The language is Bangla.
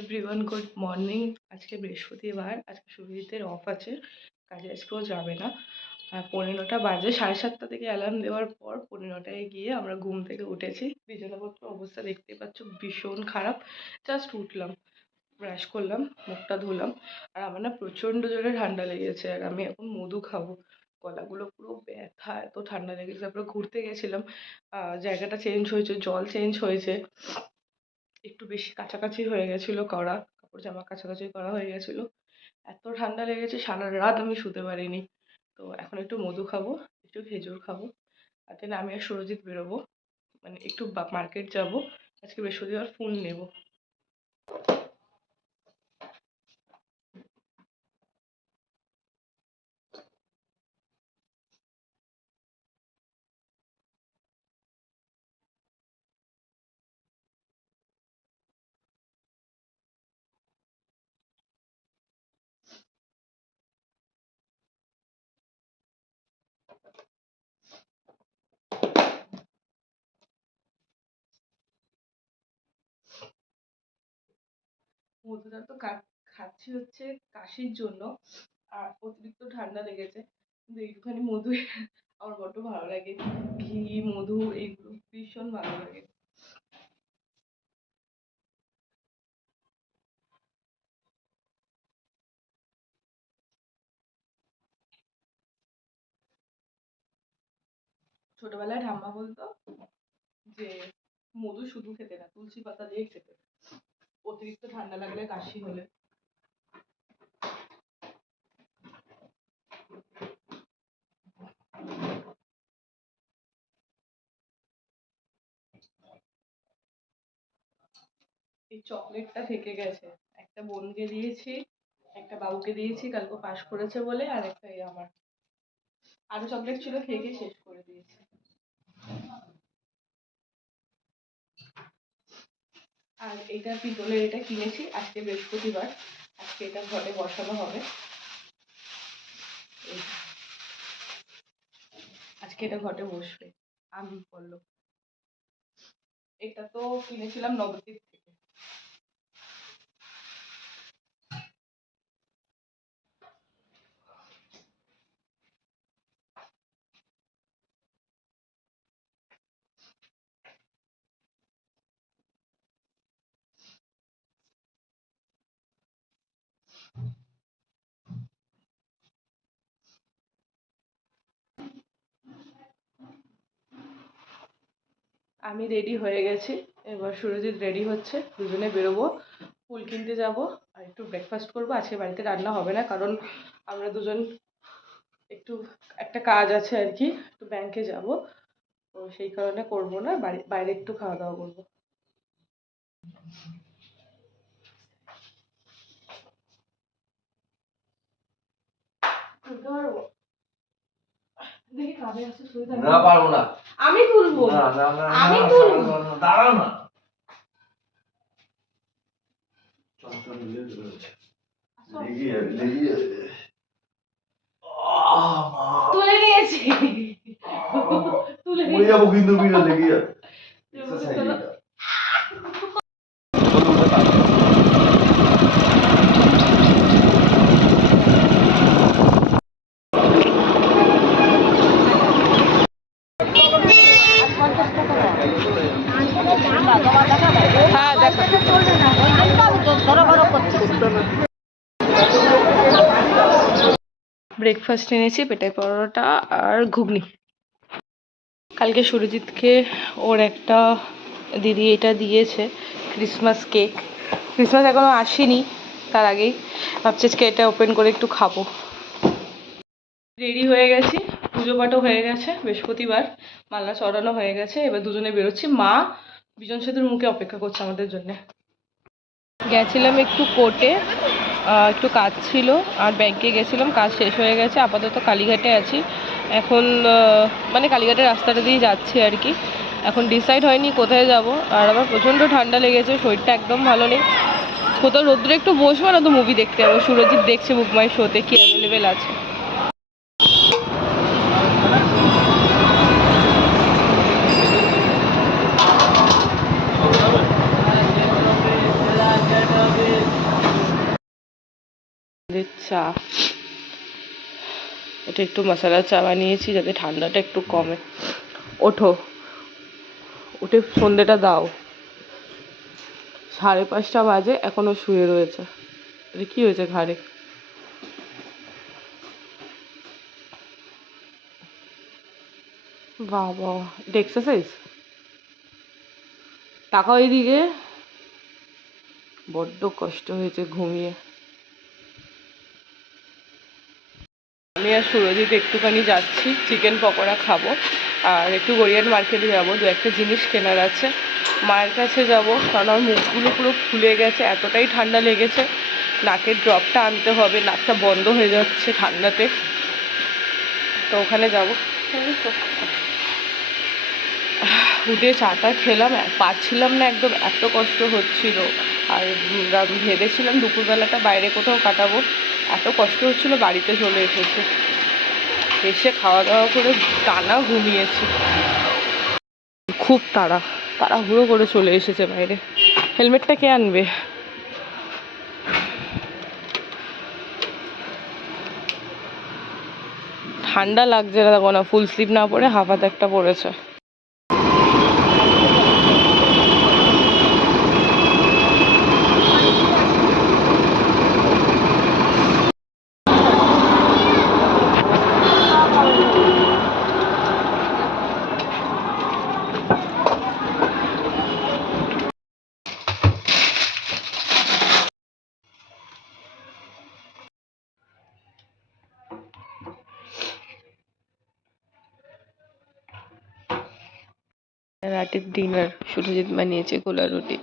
Everyone good morning. আজকে বৃহস্পতিবার, আজকে সুরজিতের অফ আছে, কাজে আজকেও যাবে না। আর 9:45 বাজে। 7:30 থেকে অ্যালার্ম দেওয়ার পর 9:45 গিয়ে আমরা ঘুম থেকে উঠেছি। বিছানাপত্র অবস্থা দেখতে পাচ্ছ, ভীষণ খারাপ। জাস্ট উঠলাম, ব্রাশ করলাম, মুখটা ধুলাম, আর আমার না প্রচণ্ড জোরে ঠান্ডা লেগেছে। আর আমি এখন মধু খাবো। গলাগুলো পুরো ব্যথা, এত ঠান্ডা লেগেছে। তারপরে ঘুরতে গেছিলাম, জায়গাটা চেঞ্জ হয়েছে, জল চেঞ্জ হয়েছে, একটু বেশি কাছাকাছি হয়ে গেছিলো করা, কাপড় জামা কাছাকাছি করা হয়ে গেছিলো। এত ঠান্ডা লেগেছে, সারা রাত আমি শুতে পারিনি। তো এখন একটু মধু খাবো, একটু খেজুর খাবো, আর দেন আমি আর সুরজিৎ বেরোবো, মানে একটু মার্কেট যাব। আজকে বৃহস্পতিবার ফুল নেবো। মধুটা তো খাচ্ছি হচ্ছে কাশির জন্য, আর অতিরিক্ত ঠান্ডা লেগেছে। কিন্তু একটুখানি মধু আমার বড্ড ভালো লাগে। ঘি, মধু এগুলো ভীষণ ভালো লাগে। ছোটবেলায় ঠাম্মা বলতো যে মধু শুধু খেতে না, তুলসী পাতা দিয়ে খেতে, অতিরিক্ত ঠান্ডা লাগলে, কাশি হলে। এই চকলেটটা থেকে গেছে, একটা বোনকে দিয়েছি, একটা বাবুকে দিয়েছি, কালকে পাস করেছে বলে, আর একটা এই আমার। আরো চকলেট ছিল, খেয়ে খেয়ে শেষ করে দিয়েছি। আর এটা পিতলের, এটা কিনেছি, আজকে বৃহস্পতিবার, আজকে এটা ঘরে বসানো হবে। আজকে এটা ঘটে বসবে, আমি বললো। এটা তো কিনেছিলাম নবদ্বীপ থেকে। আমি রেডি হয়ে গেছি, এবার সুরজিৎ রেডি হচ্ছে, দুজনে বেরোবো, ফুল কিনতে যাব, আর একটু ব্রেকফাস্ট করবো। আজকে বাড়িতে রান্না হবে না, কারণ আমরা দুজন একটু একটা কাজ আছে আর কি, একটু ব্যাংকে যাব, তো সেই কারণে করবো না, বাইরে একটু খাওয়া দাওয়া করবো। তুলতে পারবো? দেখি কাজে আসছে, না পারবো না, আমি তুলবো, আমি তুলবো, দাঁড়াও না। তুলে নিয়েছি, তুলে যাবো কিন্তু লেগে যাবে। ব্রেকফাস্ট এনেছি, পেটাই পরোটা আর ঘুগনি। কালকে সুরজিৎকে ওর একটা দিদি এটা দিয়েছে, ক্রিসমাস কেক। ক্রিসমাস এখনো আসেনি, তার আগেই ভাবছি আজকে এটা ওপেন করে একটু খাবো। রেডি হয়ে গেছি, পুজো পাঠও হয়ে গেছে, বৃহস্পতিবার, মালা চড়ানো হয়ে গেছে। এবার দুজনে বেরোচ্ছি, মা বিজন সেতুর মুখে অপেক্ষা করছে আমাদের জন্য। গেছিলাম একটু কোর্টে, একটু কাজ ছিল, আর ব্যাংকে গেছিলাম, কাজ শেষ হয়ে গেছে। আপাতত কালীঘাটে আছি এখন, মানে কালীঘাটের রাস্তাটা দিয়ে যাচ্ছি আর কি। এখন ডিসাইড হয়নি কোথায় যাব, আর আমার প্রচণ্ড ঠান্ডা লেগেছে, শরীরটা একদম ভালো নেই। কোথাও রোদ্রে একটু বসবো, না তো মুভি দেখতে যাবো। সুরজিৎ দেখছে বুক মাই শোতে কি অ্যাভেলেবেল আছে। চা, এটা একটু মশলা চা বানিয়েছি যাতে ঠান্ডাটা একটু কমে। ওঠো, উঠে সন্ধেটা দাও। 5:30 বাজে, এখনো শুয়ে রয়েছে। এটা কি হয়েছে ঘাড়ে? বাবা, এটা এক্সারসাইজ? তাকাও এইদিকে। বড্ড কষ্ট হয়েছে ঘুমিয়ে। আমি আর সুরজিৎ একটুখানি যাচ্ছি, চিকেন পকোড়া খাবো আর একটু গড়িয়ার মার্কেটে যাবো, 2-1টা জিনিস কেনার আছে। মায়ের কাছে যাব, কারণ আমার মুখগুলো পুরো ফুলে গেছে, এতটাই ঠান্ডা লেগেছে। নাকের ড্রপটা আনতে হবে, নাকটা বন্ধ হয়ে যাচ্ছে ঠান্ডাতে, তো ওখানে যাবো। উঠে চাটা খেলাম, পারছিলাম না একদম, এত কষ্ট হচ্ছিল। আর ভেবেছিলাম দুপুরবেলাটা বাইরে কোথাও কাটাবো, এত কষ্ট হচ্ছিল বাড়িতে চলে এসেছে। এসে খাওয়া দাওয়া করে টানা ঘুমিয়েছি। খুব তাড়াহুড়ো করে চলে এসেছে বাইরে। হেলমেটটা কে আনবে? ঠান্ডা লাগছে না, দেখো না, ফুল স্লিভ না পরে হাফ হাতে একটা পরেছে। রাতের ডিনার সুরজিৎ বানিয়েছে গোলা রুটি।